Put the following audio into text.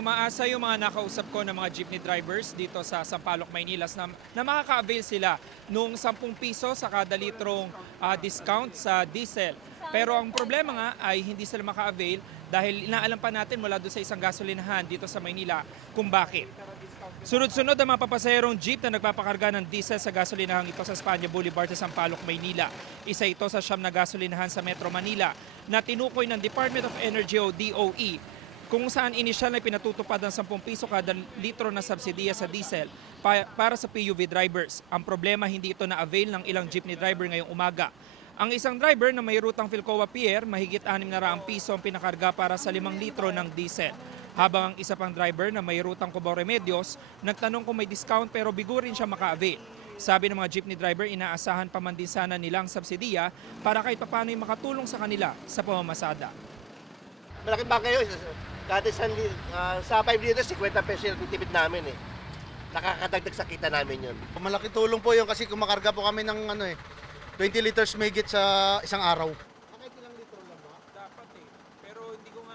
Umaasa yung mga nakausap ko ng mga jeepney drivers dito sa Sampaloc, Maynila na makaka-avail sila nung 10 piso sa kada litrong discount sa diesel. Pero ang problema nga ay hindi sila maka-avail dahil inaalam pa natin mula doon sa isang gasolinahan dito sa Maynila kung bakit. Sunod-sunod ang mga papasaherong jeep na nagpapakarga ng diesel sa gasolinahang ito sa Espanya Boulevard sa Sampaloc, Maynila. Isa ito sa siyam na gasolinahan sa Metro Manila na tinukoy ng Department of Energy o DOE kung saan inisyal na pinatutupad ang 10 piso kada litro na subsidiya sa diesel para sa PUV drivers. Ang problema, hindi ito na-avail ng ilang jeepney driver ngayong umaga. Ang isang driver na may rutang Philcoa Pier, mahigit 600 piso ang pinakarga para sa 5 litro ng diesel. Habang ang isa pang driver na may rutang Cubao Remedios, nagtanong kung may discount pero bigo rin siya maka-avail. Sabi ng mga jeepney driver, inaasahan pa man din sana nilang subsidiya para kahit papano'y makatulong sa kanila sa pamamasada. Malaking bagay yun. Dati sa 5 liters, 50 pesos yung titipid namin eh. Nakakadagdag sa kita namin yun. Malaki tulong po yun kasi kumakarga po kami ng 20 liters mahigit sa isang araw.